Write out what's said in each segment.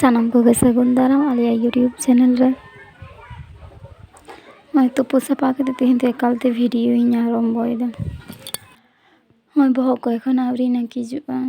सानाम को सागुन दाराम आलिया यूट्यूब चैनल रे मैं तुपु साफा कते तेहें तो एकालते वीडियो इन आरम्भयदा मैं बहग को एखन आवरी नाकिजुआ।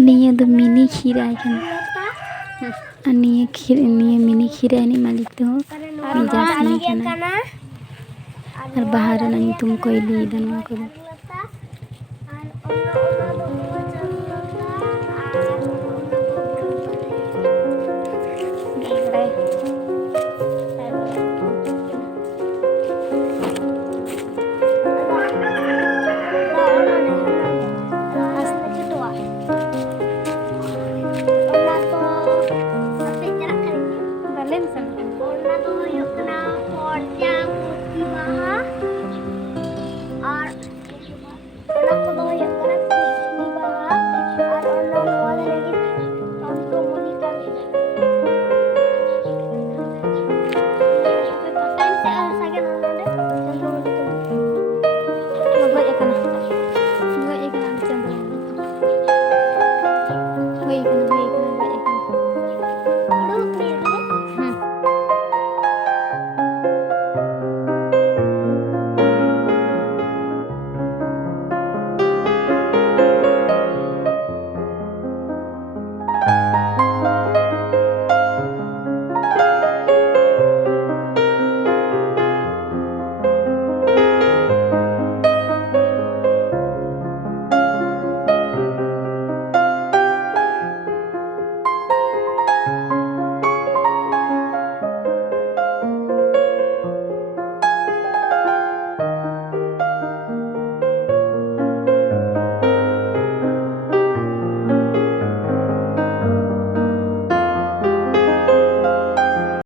निये दो मिनी खीरा है निये मिनी खीरा नि मालिक तो मिजाज नहीं करना और बाहर ना तुम कोई ली दनवा को